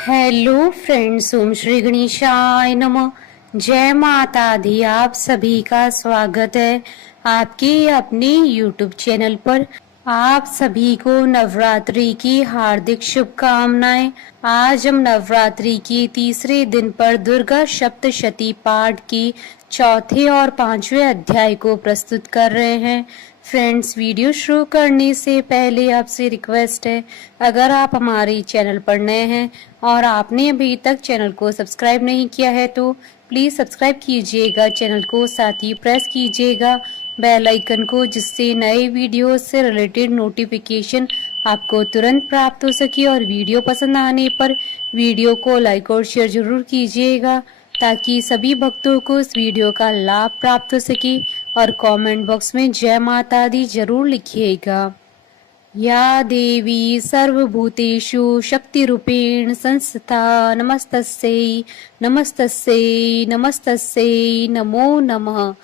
Hello friends, ओम श्री गणेशाय नमः। जय माता दी। आप सभी का स्वागत है आपके अपने यूट्यूब चैनल पर। आप सभी को नवरात्रि की हार्दिक शुभकामनाएं। आज हम नवरात्रि के तीसरे दिन पर दुर्गा सप्तशती पाठ की चौथे और पांचवें अध्याय को प्रस्तुत कर रहे हैं। फ्रेंड्स, वीडियो शुरू करने से पहले आपसे रिक्वेस्ट है, अगर आप हमारे चैनल पर नए हैं और आपने अभी तक चैनल को सब्सक्राइब नहीं किया है तो प्लीज सब्सक्राइब कीजिएगा चैनल को, साथ ही प्रेस कीजिएगा बेल आइकन को, जिससे नए वीडियो से रिलेटेड नोटिफिकेशन आपको तुरंत प्राप्त हो सके। और वीडियो पसंद आने पर वीडियो को लाइक और शेयर जरूर कीजिएगा ताकि सभी भक्तों को इस वीडियो का लाभ प्राप्त हो सके। और कमेंट बॉक्स में जय माता दी जरूर लिखिएगा। या देवी सर्वभूतेषु शक्तिरूपेण संस्थिता नमस्तस्यै नमस्तस्यै नमस्तस्यै नमो नमः।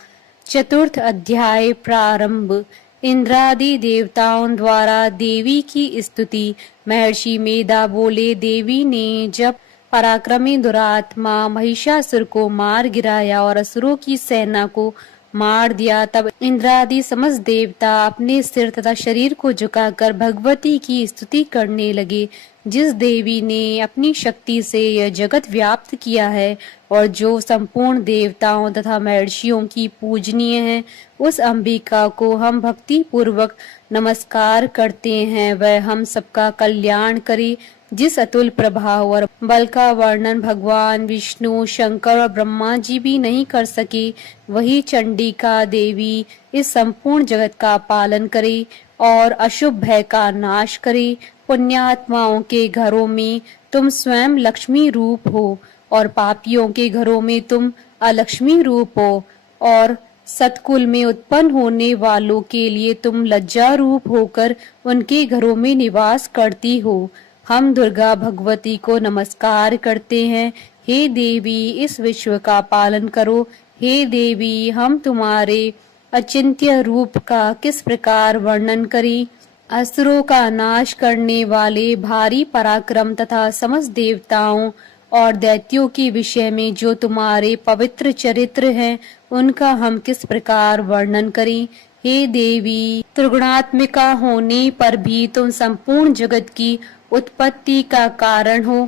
चतुर्थ अध्याय प्रारंभ। इंद्रादि देवताओं द्वारा देवी की स्तुति। महर्षि मेधा बोले, देवी ने जब पराक्रमी दुरात्मा महिषासुर को मार गिराया और असुरों की सेना को मार दिया, तब इंद्रादि समस्त देवता अपने सिर तथा शरीर को झुकाकर भगवती की स्तुति करने लगे। जिस देवी ने अपनी शक्ति से यह जगत व्याप्त किया है और जो संपूर्ण देवताओं तथा महर्षियों की पूजनीय है, उस अंबिका को हम भक्ति पूर्वक नमस्कार करते हैं। वह हम सबका कल्याण करे। जिस अतुल प्रभाव और बल का वर्णन भगवान विष्णु, शंकर और ब्रह्मा जी भी नहीं कर सके, वही चंडिका देवी इस संपूर्ण जगत का पालन करे और अशुभ भय का नाश करे। पुण्यात्माओं के घरों में तुम स्वयं लक्ष्मी रूप हो और पापियों के घरों में तुम अलक्ष्मी रूप हो, और सतकुल में उत्पन्न होने वालों के लिए तुम लज्जा रूप होकर उनके घरों में निवास करती हो। हम दुर्गा भगवती को नमस्कार करते हैं। हे देवी, इस विश्व का पालन करो। हे देवी, हम तुम्हारे अचिंत्य रूप का किस प्रकार वर्णन करें। असुरों का नाश करने वाले भारी पराक्रम तथा समस्त देवताओं और दैत्यों के विषय में जो तुम्हारे पवित्र चरित्र हैं, उनका हम किस प्रकार वर्णन करें। हे देवी, त्रिगुणात्मिका होने पर भी तुम संपूर्ण जगत की उत्पत्ति का कारण हो।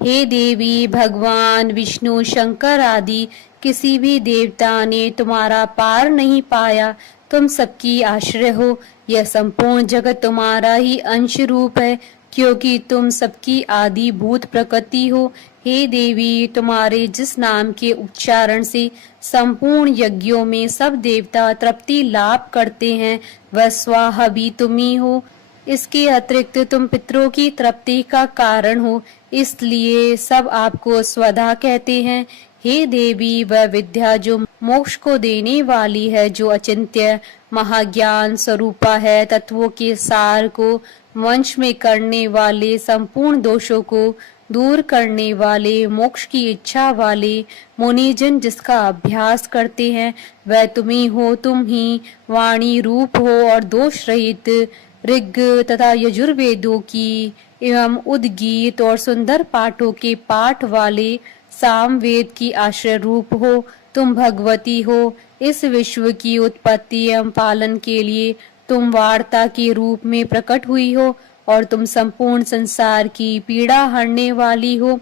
हे देवी, भगवान विष्णु, शंकर आदि किसी भी देवता ने तुम्हारा पार नहीं पाया। तुम सबकी आश्रय हो। यह संपूर्ण जगत तुम्हारा ही अंश रूप है, क्योंकि तुम सबकी आदि भूत प्रकृति हो। हे देवी, तुम्हारे जिस नाम के उच्चारण से संपूर्ण यज्ञों में सब देवता तृप्ति लाभ करते हैं, वह स्वाहा भी तुम ही हो। इसके अतिरिक्त तुम पितरों की तृप्ति का कारण हो, इसलिए सब आपको स्वधा कहते हैं। हे देवी, वह विद्या जो मोक्ष को देने वाली है, जो अचिंत्य महाज्ञान स्वरूपा है, तत्वों के सार को वंश में करने वाले, संपूर्ण दोषों को दूर करने वाले, मोक्ष की इच्छा वाले मुनिजन जिसका अभ्यास करते हैं, वह तुम ही हो। तुम ही वाणी रूप हो और दोष रहित ऋग तथा यजुर्वेदों की एवं उद्गीत और सुंदर पाठों के पाठ वाले सामवेद की आश्रय रूप हो। तुम भगवती हो। इस विश्व की उत्पत्ति एवं पालन के लिए तुम वार्ता के रूप में प्रकट हुई हो और तुम संपूर्ण संसार की पीड़ा हरने वाली हो।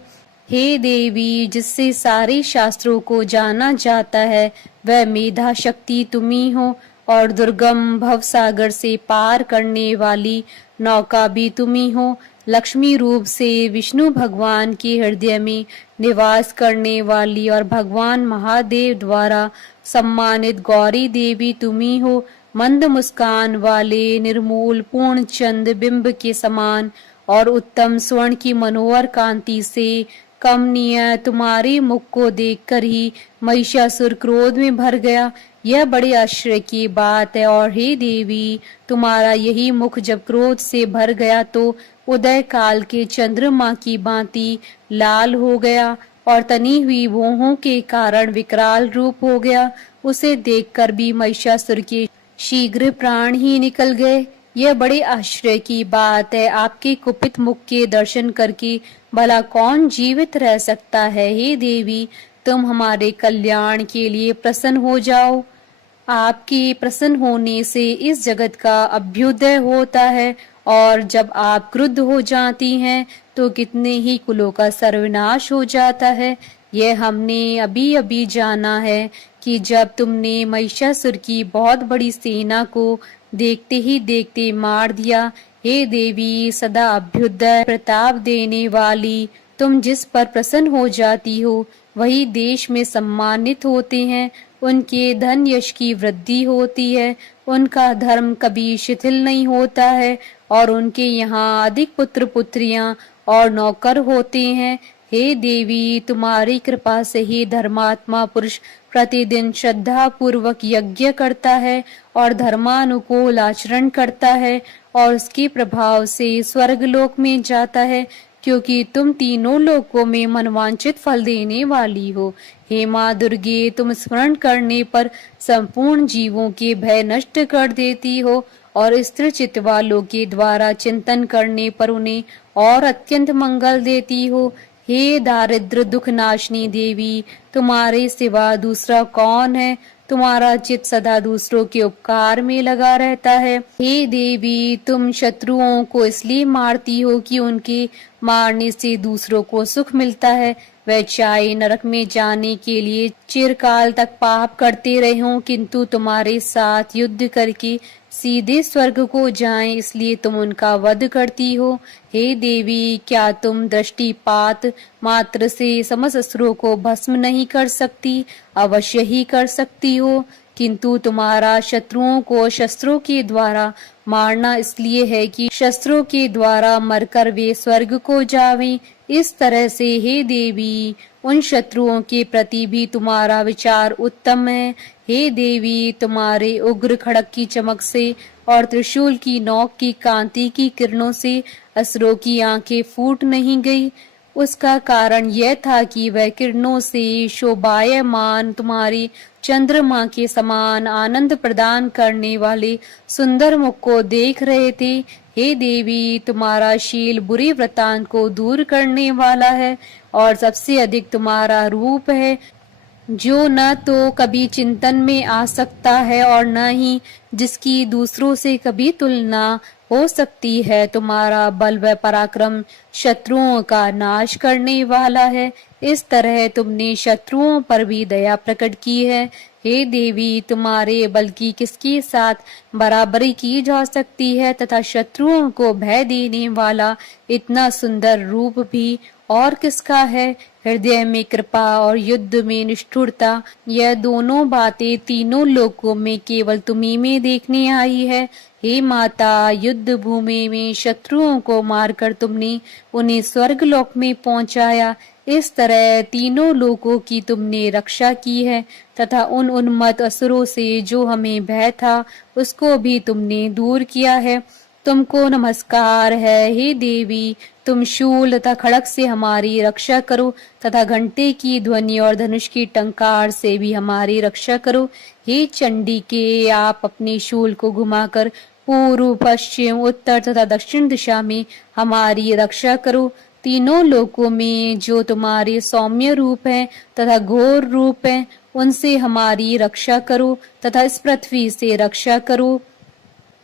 हे देवी, जिससे सारे शास्त्रों को जाना जाता है, वह मेधा शक्ति तुम ही हो और दुर्गम भव सागर से पार करने वाली नौका भी तुम ही हो। लक्ष्मी रूप से विष्णु भगवान के हृदय में निवास करने वाली और भगवान महादेव द्वारा सम्मानित गौरी देवी तुम ही हो। मंद मुस्कान वाले निर्मूल पूर्ण चंद बिंब के समान और उत्तम स्वर्ण की मनोहर कांति से कमनीय तुम्हारे मुख को देखकर ही महिषासुर क्रोध में भर गया। यह बड़े आश्चर्य की बात है। और हे देवी, तुम्हारा यही मुख जब क्रोध से भर गया तो उदय काल के चंद्रमा की भांति लाल हो गया और तनी हुई भौहों के कारण विकराल रूप हो गया। उसे देखकर भी महिषासुर के शीघ्र प्राण ही निकल गए। यह बड़े आश्चर्य की बात है। आपके कुपित मुख के दर्शन करके भला कौन जीवित रह सकता है। हे देवी, तुम हमारे कल्याण के लिए प्रसन्न हो जाओ। आपके प्रसन्न होने से इस जगत का अभ्युदय होता है, और जब आप क्रुद्ध हो जाती हैं तो कितने ही कुलों का सर्वनाश हो जाता है। यह हमने अभी अभी जाना है कि जब तुमने महिषासुर की बहुत बड़ी सेना को देखते ही देखते मार दिया। हे देवी, सदा अभ्युदय प्रताप देने वाली, तुम जिस पर प्रसन्न हो जाती हो वही देश में सम्मानित होते हैं। उनके धन यश की वृद्धि होती है, उनका धर्म कभी शिथिल नहीं होता है, और उनके यहाँ अधिक पुत्र पुत्रियां और नौकर होते हैं। हे देवी, तुम्हारी कृपा से ही धर्मात्मा पुरुष प्रतिदिन श्रद्धा पूर्वक यज्ञ करता है और धर्मानुकूल आचरण करता है, और उसके प्रभाव से स्वर्गलोक में जाता है, क्योंकि तुम तीनों लोकों में मनवांचित फल देने वाली हो। हे माँ दुर्गे, तुम स्मरण करने पर संपूर्ण जीवों के भय नष्ट कर देती हो, और स्थिर चित्त वालों के द्वारा चिंतन करने पर उन्हें और अत्यंत मंगल देती हो। हे दारिद्र दुख नाशनी देवी, तुम्हारे सिवा दूसरा कौन है। तुम्हारा चित सदा दूसरों के उपकार में लगा रहता है। हे देवी, तुम शत्रुओं को इसलिए मारती हो कि उनके मारने से दूसरों को सुख मिलता है। वह चाहे नरक में जाने के लिए चिरकाल तक पाप करते रहे हों, किंतु तुम्हारे साथ युद्ध करके सीधे स्वर्ग को जाएं, इसलिए तुम उनका वध करती हो। हे देवी, क्या तुम दृष्टिपात मात्र से समस्त असुरों को भस्म नहीं कर सकती? अवश्य ही कर सकती हो, किंतु तुम्हारा शत्रुओं को शस्त्रों के द्वारा मारना इसलिए है कि शस्त्रों के द्वारा मरकर वे स्वर्ग को जावें। इस तरह से हे देवी, उन शत्रुओं के प्रति भी तुम्हारा विचार उत्तम है। हे देवी, तुम्हारे उग्र खड़क की चमक से और त्रिशूल की नोक की कांति की किरणों से असुरों की आंखें फूट नहीं गई। उसका कारण यह था कि वह किरणों से शोभायमान तुम्हारी चंद्रमा के समान आनंद प्रदान करने वाले सुंदर मुख को देख रहे थे। हे देवी, तुम्हारा शील बुरे वृतांत को दूर करने वाला है, और सबसे अधिक तुम्हारा रूप है जो न तो कभी चिंतन में आ सकता है और न ही जिसकी दूसरों से कभी तुलना हो सकती है। तुम्हारा बल व पराक्रम शत्रुओं का नाश करने वाला है। इस तरह तुमने शत्रुओं पर भी दया प्रकट की है। हे देवी, तुम्हारे बल की किसके साथ बराबरी की जा सकती है, तथा शत्रुओं को भय देने वाला इतना सुंदर रूप भी और किसका है। हृदय में कृपा और युद्ध में निष्ठुरता, यह दोनों बातें तीनों लोकों में केवल तुम्ही में देखने आई है। हे माता, युद्ध भूमि में शत्रुओं को मारकर तुमने उन्हें स्वर्ग लोक में पहुंचाया। इस तरह तीनों लोकों की तुमने रक्षा की है, तथा उन उन्मत्त असुरों से जो हमें भय था उसको भी तुमने दूर किया है। तुमको नमस्कार है। हे देवी, तुम शूल तथा खड़ग से हमारी रक्षा करो, तथा घंटे की ध्वनि और धनुष की टंकार से भी हमारी रक्षा करो। हे चंडी के, आप अपने शूल को घुमाकर पूर्व पश्चिम उत्तर तथा दक्षिण दिशा में हमारी रक्षा करो। तीनों लोकों में जो तुम्हारे सौम्य रूप हैं तथा घोर रूप हैं, उनसे हमारी रक्षा करो, तथा इस पृथ्वी से रक्षा करो।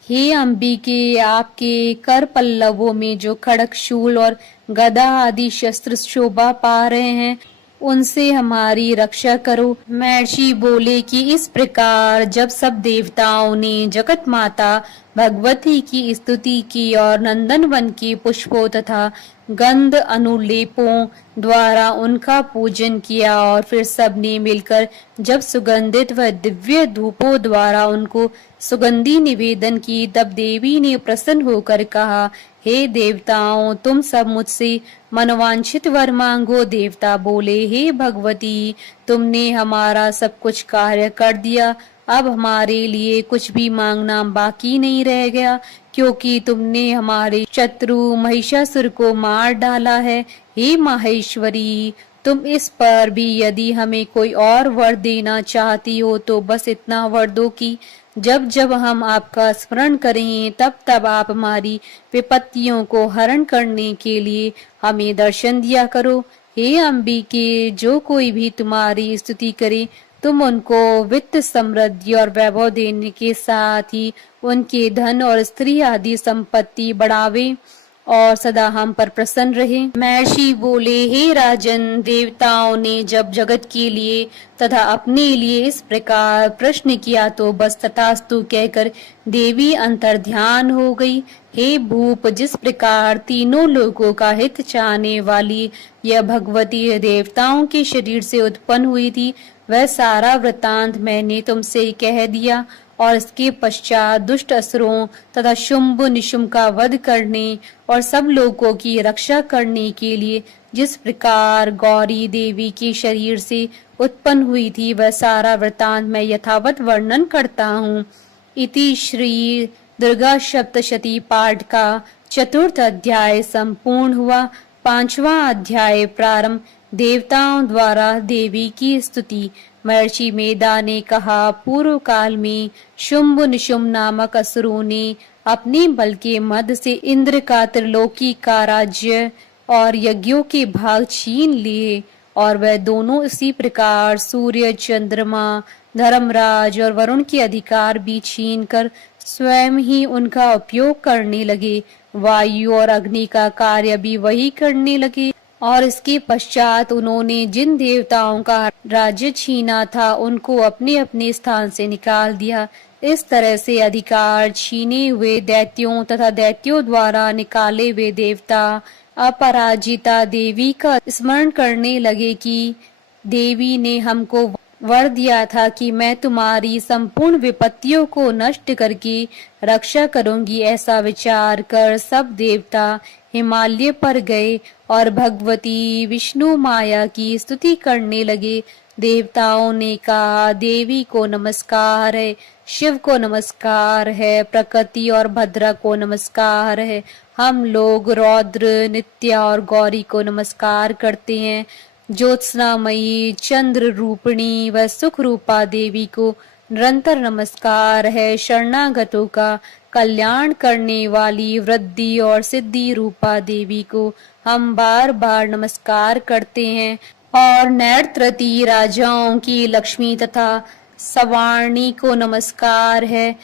हे अंबिके, आपके कर पल्लवों में जो खड़ग शूल और गदा आदि शस्त्र शोभा पा रहे हैं, उनसे हमारी रक्षा करो। महर्षि बोले कि इस प्रकार जब सब देवताओं ने जगत माता भगवती की स्तुति की और नंदन वन के पुष्पों तथा गंध अनुलेपों द्वारा उनका पूजन किया, और फिर सबने मिलकर जब सुगंधित व दिव्य धूपों द्वारा उनको सुगंधी निवेदन की, तब देवी ने प्रसन्न होकर कहा, हे देवताओं, तुम सब मुझसे मनवांछित वर मांगो। देवता बोले, हे भगवती, तुमने हमारा सब कुछ कार्य कर दिया, अब हमारे लिए कुछ भी मांगना बाकी नहीं रह गया, क्योंकि तुमने हमारे शत्रु महिषासुर को मार डाला है। हे माहेश्वरी, तुम इस पर भी यदि हमें कोई और वर देना चाहती हो तो बस इतना वर दो कि जब जब हम आपका स्मरण करें तब तब आप हमारी विपत्तियों को हरण करने के लिए हमें दर्शन दिया करो। हे अंबिके, जो कोई भी तुम्हारी स्तुति करे तुम उनको वित्त, समृद्धि और वैभव देने के साथ ही उनके धन और स्त्री आदि संपत्ति बढ़ावे और सदा हम पर प्रसन्न रहे। महर्षि बोले, हे राजन, देवताओं ने जब जगत के लिए तथा अपने लिए इस प्रकार प्रश्न किया तो बस तथास्तु कहकर देवी अंतर्ध्यान हो गई। हे भूप, जिस प्रकार तीनों लोगों का हित चाहने वाली यह भगवती देवताओं के शरीर से उत्पन्न हुई थी, वह सारा वृतांत मैंने तुमसे कह दिया। और इसके पश्चात दुष्ट असुरों तथा शुंभ निशुंभ का वध करने और सब लोगों की रक्षा करने के लिए जिस प्रकार गौरी देवी के शरीर से उत्पन्न हुई थी, वह सारा वृतांत मैं यथावत वर्णन करता हूँ। इति श्री दुर्गा सप्तशती पाठ का चतुर्थ अध्याय संपूर्ण हुआ। पांचवा अध्याय प्रारंभ। देवताओं द्वारा देवी की स्तुति। महर्षि मेधा ने कहा, पूर्व काल में शुंभ निशुंभ नामक असुरों ने अपने बल के मद से इंद्र का त्रिलोकी का राज्य और यज्ञों के भाग छीन लिए, और वह दोनों इसी प्रकार सूर्य, चंद्रमा, धर्मराज और वरुण के अधिकार भी छीन कर स्वयं ही उनका उपयोग करने लगे। वायु और अग्नि का कार्य भी वही करने लगे, और इसके पश्चात उन्होंने जिन देवताओं का राज्य छीना था उनको अपने अपने स्थान से निकाल दिया। इस तरह से अधिकार छीने हुए दैत्यों तथा दैत्यों द्वारा निकाले हुए देवता अपराजिता देवी का स्मरण करने लगे कि देवी ने हमको वर दिया था कि मैं तुम्हारी संपूर्ण विपत्तियों को नष्ट करके रक्षा करूंगी। ऐसा विचार कर सब देवता हिमालय पर गए और भगवती विष्णु माया की स्तुति करने लगे। देवताओं ने कहा, देवी को नमस्कार है, शिव को नमस्कार है, प्रकृति और भद्रा को नमस्कार है। हम लोग रौद्र, नित्या और गौरी को नमस्कार करते हैं। ज्योत्सनामयी, चंद्र रूपिणी व सुख रूपा देवी को निरंतर नमस्कार है। शरणागतों का कल्याण करने वाली वृद्धि और सिद्धि रूपा देवी को हम बार बार नमस्कार करते हैं। और नैत्रती राजाओं की लक्ष्मी तथा सवाणी को नमस्कार है।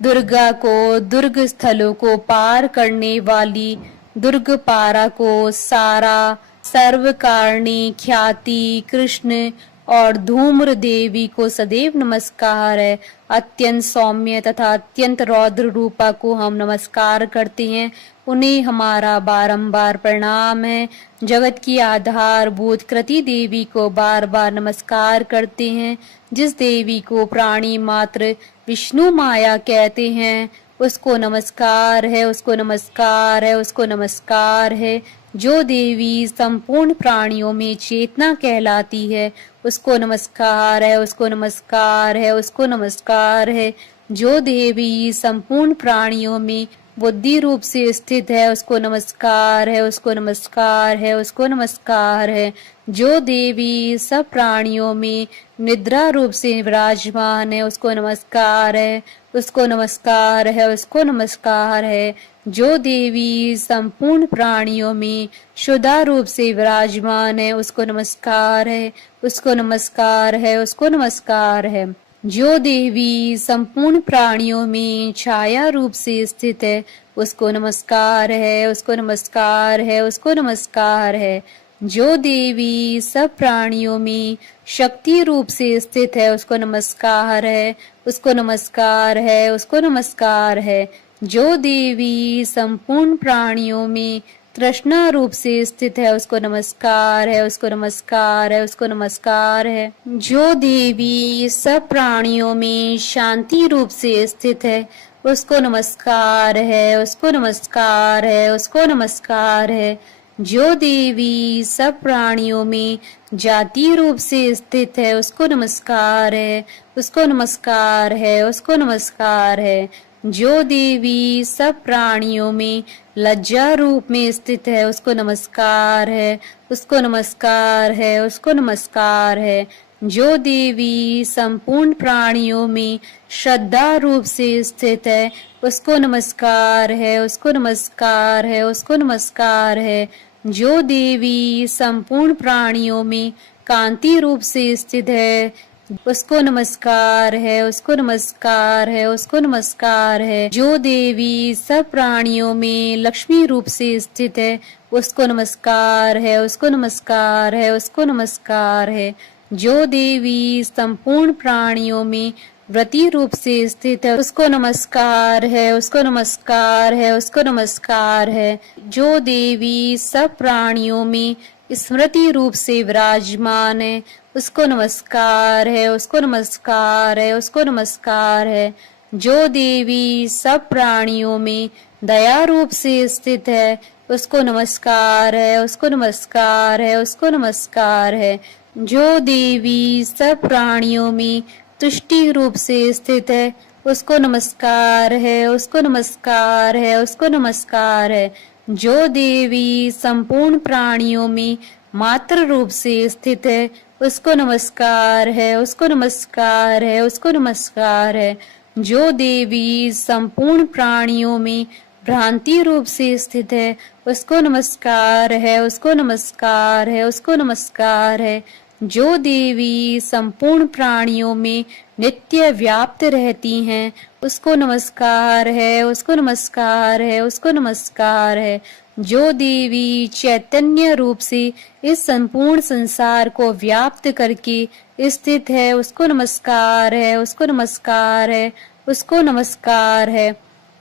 दुर्गा को दुर्ग स्थलों को पार करने वाली दुर्ग पारा को सारा, सर्वकारिणी ख्याति कृष्ण और धूम्र देवी को सदैव नमस्कार है। अत्यंत सौम्य तथा अत्यंत रौद्र रूपा को हम नमस्कार करते हैं, उन्हें हमारा बारंबार प्रणाम है। जगत की आधारभूत कृति देवी को बार बार नमस्कार करते हैं। जिस देवी को प्राणी मात्र विष्णु माया कहते हैं, उसको नमस्कार है, उसको नमस्कार है, उसको नमस्कार है। जो देवी संपूर्ण प्राणियों में चेतना कहलाती है, उसको नमस्कार है, उसको नमस्कार है, उसको नमस्कार है। जो देवी संपूर्ण प्राणियों में बुद्धि रूप से स्थित है, उसको नमस्कार है, उसको नमस्कार है, उसको नमस्कार है। जो देवी सब प्राणियों में निद्रा रूप से विराजमान है, उसको नमस्कार है, उसको नमस्कार है, उसको नमस्कार है। जो देवी संपूर्ण प्राणियों में शुद्धा रूप से विराजमान है, उसको नमस्कार है, उसको नमस्कार है, उसको नमस्कार है। जो देवी संपूर्ण प्राणियों में छाया रूप से स्थित है, उसको नमस्कार है, उसको नमस्कार है, उसको नमस्कार है। जो देवी सब प्राणियों में शक्ति रूप से स्थित है, उसको नमस्कार है, उसको नमस्कार है, उसको नमस्कार है। जो देवी संपूर्ण प्राणियों में तृष्णा रूप से स्थित है, उसको नमस्कार है, उसको नमस्कार है, उसको नमस्कार है। जो देवी सब प्राणियों में शांति रूप से स्थित है, उसको नमस्कार है, उसको नमस्कार है, उसको नमस्कार है। जो देवी सब प्राणियों में जाति रूप से स्थित है, उसको नमस्कार है, उसको नमस्कार है, उसको नमस्कार है। जो देवी सब प्राणियों में लज्जा रूप में स्थित है, उसको नमस्कार है, उसको नमस्कार है, उसको नमस्कार है। जो देवी संपूर्ण प्राणियों में श्रद्धा रूप से स्थित है, उसको नमस्कार है, उसको नमस्कार है, उसको नमस्कार है। जो देवी संपूर्ण प्राणियों में कांति रूप से स्थित है, उसको नमस्कार है, उसको नमस्कार है, उसको नमस्कार है। जो देवी सब प्राणियों में लक्ष्मी रूप से स्थित है, उसको नमस्कार है, उसको नमस्कार है, उसको नमस्कार है। जो देवी संपूर्ण प्राणियों में व्रती रूप से स्थित है, उसको नमस्कार है, उसको नमस्कार है, उसको नमस्कार है। जो देवी सब प्राणियों में स्मृति रूप से विराजमान है, उसको नमस्कार है, उसको नमस्कार है, उसको नमस्कार है। जो देवी सब प्राणियों में दया रूप से स्थित है, उसको नमस्कार है, उसको नमस्कार है, उसको नमस्कार है। जो देवी सब प्राणियों में तुष्टि रूप से स्थित है, उसको नमस्कार है, उसको नमस्कार है, उसको नमस्कार है। जो देवी संपूर्ण प्राणियों में मात्र रूप से स्थित है, उसको नमस्कार है, उसको नमस्कार है, उसको नमस्कार है। जो देवी संपूर्ण प्राणियों में भ्रांति रूप से स्थित है, उसको नमस्कार है, उसको नमस्कार है, उसको नमस्कार है। जो देवी संपूर्ण प्राणियों में नित्य व्याप्त रहती हैं, उसको नमस्कार है, उसको नमस्कार है, उसको नमस्कार है। जो देवी चैतन्य रूप से इस संपूर्ण संसार को व्याप्त करके स्थित है, उसको नमस्कार है, उसको नमस्कार है, उसको नमस्कार है।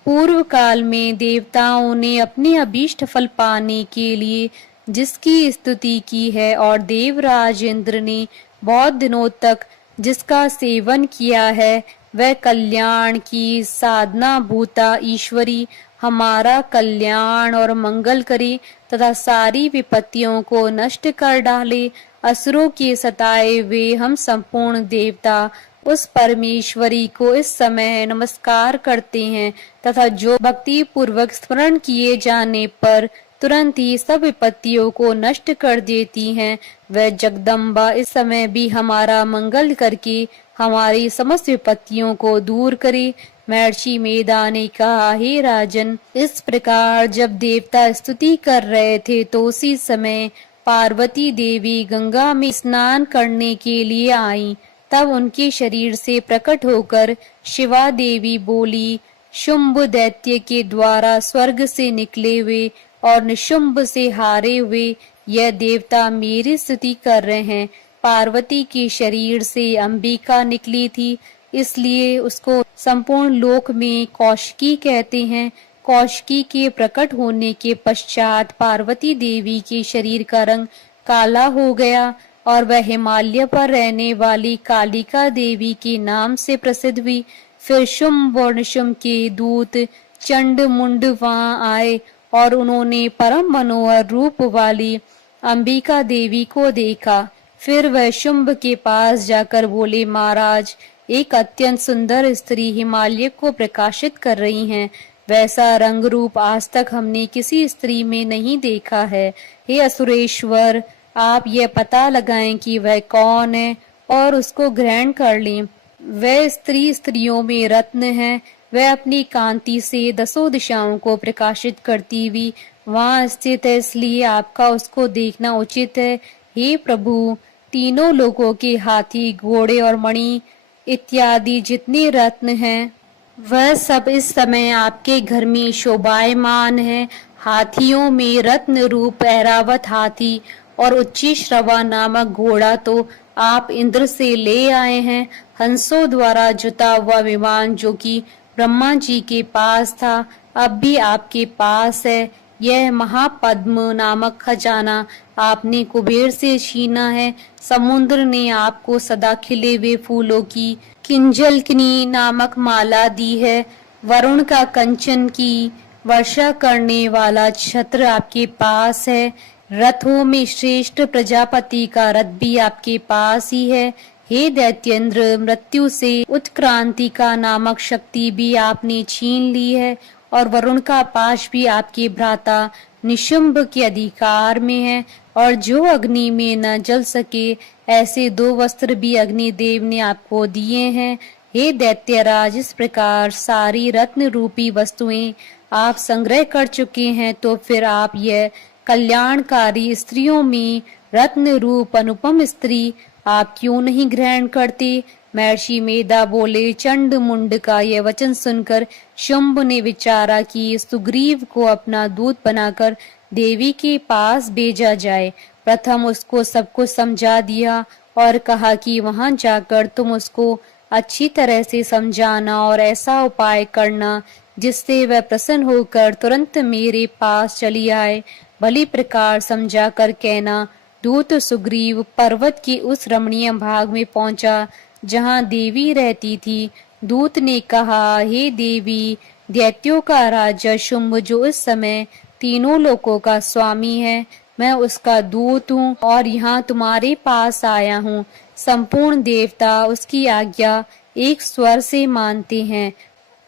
पूर्व काल में देवताओं ने अपने अभीष्ट फल पाने के लिए जिसकी स्तुति की है और देवराज इंद्र ने बहुत दिनों तक जिसका सेवन किया है, वह कल्याण की साधना भूता ईश्वरी हमारा कल्याण और मंगल करे तथा सारी विपत्तियों को नष्ट कर डाले। असुरों के सताए हुए हम संपूर्ण देवता उस परमेश्वरी को इस समय नमस्कार करते हैं तथा जो भक्ति पूर्वक स्मरण किए जाने पर तुरंत ही सब विपत्तियों को नष्ट कर देती हैं, वह जगदम्बा इस समय भी हमारा मंगल करके हमारी समस्त विपत्तियों को दूर करे। महर्षि मेधा ने कहा, हे राजन, इस प्रकार जब देवता स्तुति कर रहे थे तो उसी समय पार्वती देवी गंगा में स्नान करने के लिए आई। तब उनके शरीर से प्रकट होकर शिवा देवी बोली, शुंभ दैत्य के द्वारा स्वर्ग से निकले हुए और निशुंभ से हारे हुए यह देवता मेरी स्तुति कर रहे हैं। पार्वती के शरीर से अंबिका निकली थी, इसलिए उसको संपूर्ण लोक में कौशिकी कहते हैं। कौशिकी के प्रकट होने के पश्चात पार्वती देवी के शरीर का रंग काला हो गया और वह हिमालय पर रहने वाली कालिका देवी के नाम से प्रसिद्ध हुई। फिर शुंभ और निशुंभ के दूत चंड मुंड वहां आए और उन्होंने परम मनोहर रूप वाली अंबिका देवी को देखा। फिर वह शुंभ के पास जाकर बोले, महाराज, एक अत्यंत सुंदर स्त्री हिमालय को प्रकाशित कर रही हैं। वैसा रंग रूप आज तक हमने किसी स्त्री में नहीं देखा है। हे असुरेश्वर, आप यह पता लगाएं कि वह कौन है और उसको ग्रहण कर लें। वह स्त्री स्त्रियों में रत्न है। वह अपनी कांति से दसों दिशाओं को प्रकाशित करती हुई वहां स्थित है, इसलिए आपका उसको देखना उचित है। हे प्रभु, तीनों लोगों के हाथी, घोड़े और मणि इत्यादि जितने रत्न हैं, वह सब इस समय आपके घर में शोभायमान है। हाथियों में रत्न रूप ऐरावत हाथी और उच्ची श्रवा नामक घोड़ा तो आप इंद्र से ले आए हैं। हंसों द्वारा जुता हुआ विमान जो कि ब्रह्मा जी के पास था, अब भी आपके पास है। यह महापद्म नामक खजाना आपने कुबेर से छीना है। समुद्र ने आपको सदा खिले हुए फूलों की किंजलकनी नामक माला दी है। वरुण का कंचन की वर्षा करने वाला छत्र आपके पास है। रथों में श्रेष्ठ प्रजापति का रथ भी आपके पास ही है। हे दैत्येंद्र, मृत्यु से उत्क्रांति का नामक शक्ति भी आपने छीन ली है और वरुण का पाश भी आपके भ्राता निशुंभ के अधिकार में है और जो अग्नि में न जल सके ऐसे 2 वस्त्र भी अग्निदेव ने आपको दिए हैं। हे दैत्यराज, इस प्रकार सारी रत्न रूपी वस्तुएं आप संग्रह कर चुके हैं, तो फिर आप यह कल्याणकारी स्त्रियों में रत्न रूप अनुपम स्त्री आप क्यों नहीं ग्रहण करते? महर्षि मेधा बोले। चंड मुंड का यह वचन सुनकर शुंभ ने विचारा कि सुग्रीव को अपना दूत बनाकर देवी के पास भेजा जाए। प्रथम उसको सब कुछ समझा दिया और कहा कि वहां जाकर तुम उसको अच्छी तरह से समझाना और ऐसा उपाय करना जिससे वह प्रसन्न होकर तुरंत मेरे पास चली आए। भली प्रकार समझा कर कहना। दूत सुग्रीव पर्वत के उस रमणीय भाग में पहुंचा जहां देवी रहती थी। दूत ने कहा, हे देवी, दैत्यों का राजा शुंभ जो इस समय तीनों लोकों का स्वामी है, मैं उसका दूत हूँ और यहाँ तुम्हारे पास आया हूँ। संपूर्ण देवता उसकी आज्ञा एक स्वर से मानते हैं।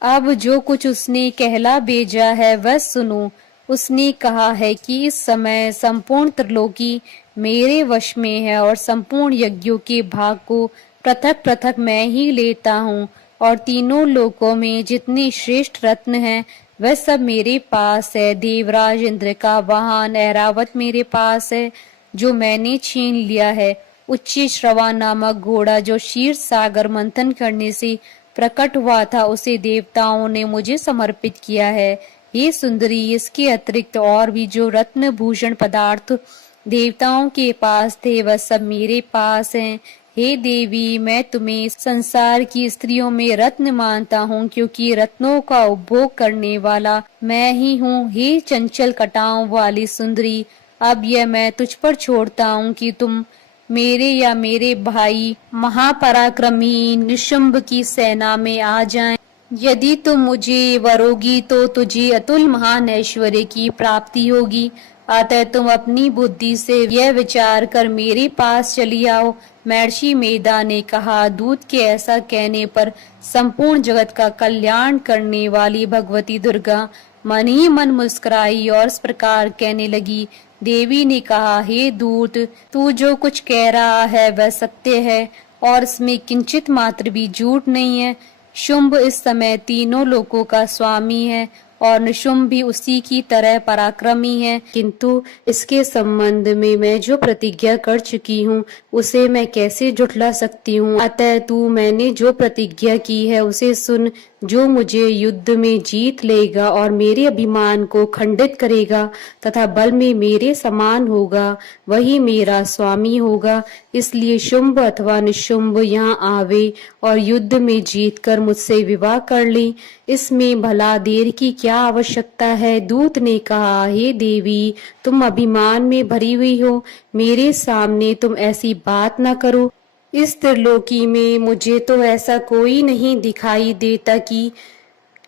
अब जो कुछ उसने कहला भेजा है वह सुनो। उसने कहा है कि इस समय संपूर्ण त्रिलोकी मेरे वश में है और संपूर्ण यज्ञों के भाग को पृथक पृथक मैं ही लेता हूँ और तीनों लोकों में जितने श्रेष्ठ रत्न हैं वह सब मेरे पास है। देवराज इंद्र का वाहन ऐरावत मेरे पास है जो मैंने छीन लिया है। उच्च श्रवा नामक घोड़ा जो क्षीर सागर मंथन करने से प्रकट हुआ था उसे देवताओं ने मुझे समर्पित किया है। ये सुंदरी, इसके अतिरिक्त और भी जो रत्न भूषण पदार्थ देवताओं के पास थे वह सब मेरे पास हैं। हे देवी, मैं तुम्हें संसार की स्त्रियों में रत्न मानता हूँ क्योंकि रत्नों का उपभोग करने वाला मैं ही हूँ। हे चंचल कटाओं वाली सुंदरी, अब यह मैं तुझ पर छोड़ता हूँ कि तुम मेरे या मेरे भाई महापराक्रमी निशुंभ की सेना में आ जाएं। यदि तुम मुझे वरोगी तो तुझे अतुल महान ऐश्वर्य की प्राप्ति होगी। अतः तुम अपनी बुद्धि से यह विचार कर मेरे पास चली आओ। महर्षि मेधा ने कहा। दूत के ऐसा कहने पर संपूर्ण जगत का कल्याण करने वाली भगवती दुर्गा मन ही मन मुस्कुराई और इस प्रकार कहने लगी। देवी ने कहा, हे दूत, तू जो कुछ कह रहा है वह सत्य है और इसमें किंचित मात्र भी झूठ नहीं है। शुंभ इस समय तीनों लोकों का स्वामी है और निशुंभ भी उसी की तरह पराक्रमी है, किंतु इसके संबंध में मैं जो प्रतिज्ञा कर चुकी हूँ उसे मैं कैसे झुठला सकती हूँ। अतः तू मैंने जो प्रतिज्ञा की है उसे सुन। जो मुझे युद्ध में जीत लेगा और मेरे अभिमान को खंडित करेगा तथा बल में मेरे समान होगा वही मेरा स्वामी होगा। इसलिए शुंभ अथवा निशुंभ यहाँ आवे और युद्ध में जीतकर मुझसे विवाह कर ले। इसमें भला देर की क्या आवश्यकता है? दूत ने कहा, हे देवी, तुम अभिमान में भरी हुई हो, मेरे सामने तुम ऐसी बात न करो। इस त्रिलोकी में मुझे तो ऐसा कोई नहीं दिखाई देता कि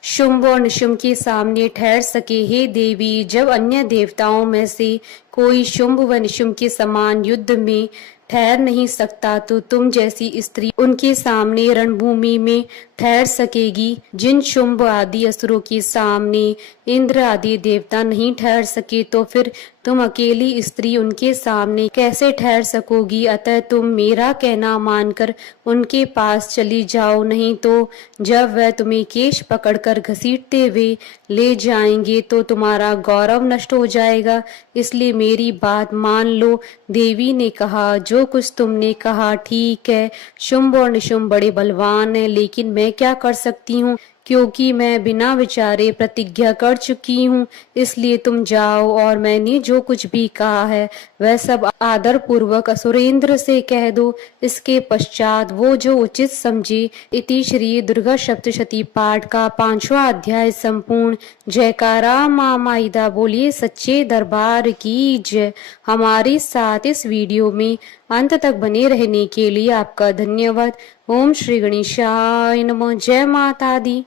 शुंभ और निशुंभ के सामने ठहर सके। हे देवी, जब अन्य देवताओं में से कोई शुंभ व निशुंभ के समान युद्ध में ठहर नहीं सकता तो तुम जैसी स्त्री उनके सामने रणभूमि में ठहर सकेगी। जिन शुंभ आदि असुरों के सामने इंद्र आदि देवता नहीं ठहर सके तो फिर तुम अकेली स्त्री उनके सामने कैसे ठहर सकोगी? अतः तुम मेरा कहना मानकर उनके पास चली जाओ, नहीं तो जब वह तुम्हें केश पकड़कर घसीटते हुए ले जाएंगे तो तुम्हारा गौरव नष्ट हो जाएगा। इसलिए मेरी बात मान लो। देवी ने कहा, जो कुछ तुमने कहा ठीक है। शुंभ और निशुंभ बड़े बलवान हैं, लेकिन मैं क्या कर सकती हूँ क्योंकि मैं बिना विचारे प्रतिज्ञा कर चुकी हूँ। इसलिए तुम जाओ और मैंने जो कुछ भी कहा है वह सब आदर पूर्वक असुरेंद्र से कह दो। इसके पश्चात वो जो उचित समझे। इति श्री दुर्गा सप्तशती पाठ का 5वां अध्याय संपूर्ण। जयकारा माँ माइदा बोलिए सच्चे दरबार की जय। हमारे साथ इस वीडियो में अंत तक बने रहने के लिए आपका धन्यवाद। ओम श्री गणेशाय नमः। जय माता दी।